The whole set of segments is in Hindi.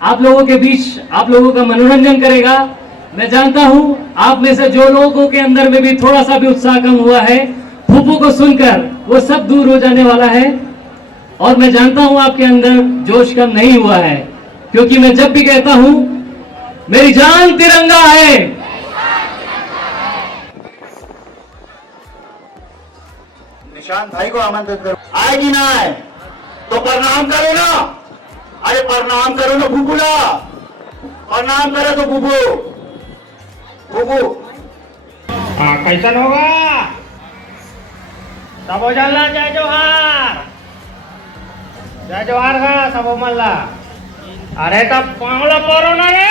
आप लोगों के बीच आप लोगों का मनोरंजन करेगा। मैं जानता हूं आप में से जो लोगों के अंदर में भी थोड़ा सा भी उत्साह कम हुआ है, फूफू को सुनकर वो सब दूर हो जाने वाला है। और मैं जानता हूं आपके अंदर जोश कम नहीं हुआ है, क्योंकि मैं जब भी कहता हूं मेरी जान तिरंगा है। निशांत भाई को आमंत्रित करो। आएगी ना आए तो प्रणाम करो ना। अरे प्रणाम करो ना फूफूला, प्रणाम करो तो फूफू। फूफू हाँ कैसन होगा सब हो जाला। जय जोहार, जय जोहार का सब हो मल्ला। अरे तब पावला परो ना रे।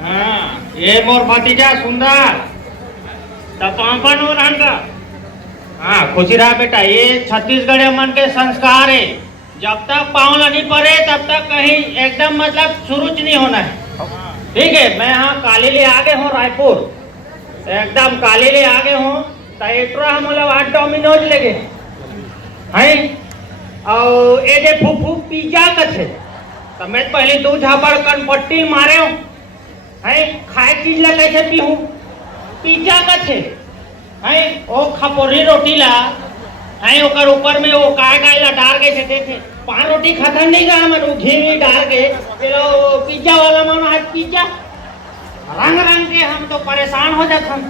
हाँ ये मोर भतीजा सुंदर तब पापन हो रहा। हाँ खुशी रहा बेटा, ये छत्तीसगढ़ मन के संस्कार है। जब तक पाँव नहीं पड़े तब तक कहीं एकदम मतलब शुरूच नहीं होना है। ठीक है, मैं यहाँ काली ले आगे हूँ रायपुर, एकदम काली ले आगे हूँ। तो एट्रा हम लोग 8 डोमिनोज लेगे हैं और ये जे फूफू पिज्जा कथे। तो मैं पहले 2 झापड़ कनपट्टी मारे हूँ हैं। खाए चीज ला कैसे पीहूँ, पिज्जा कथे हैं। ओ खपोरी रोटी ला हैं, ओकर ऊपर में वो काय ला डाल के देते थे। 5 रोटी खाता नहीं गा मन, घी डाल के पिज्जा वाला मन है। पिज्जा रंग रंग के हम तो परेशान हो जाते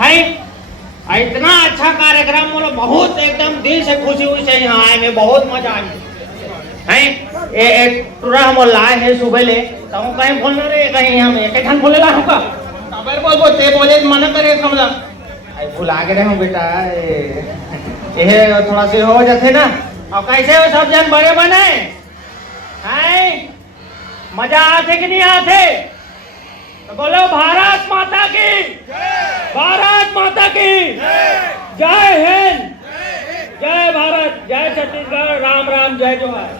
हैं। इतना अच्छा कार्यक्रम बोलो, बहुत एकदम दिल से खुशी हुई से यहाँ आए में, बहुत मजा आई है। पूरा हम लाए हैं सुबह ले, तो हम कहीं बोलना रे, कहीं हम एक घंटे बोले ला होगा बोलते बोले मना करे समझा। भुला गए हूँ बेटा, ये थोड़ा सी हो जाते ना। और कैसे हो सब जन बड़े बने हैं, मजा आते कि नहीं आते? तो बोलो भारत माता की, भारत माता की जय हिंद, जय भारत, जय छत्तीसगढ़, राम राम, जय जोहार।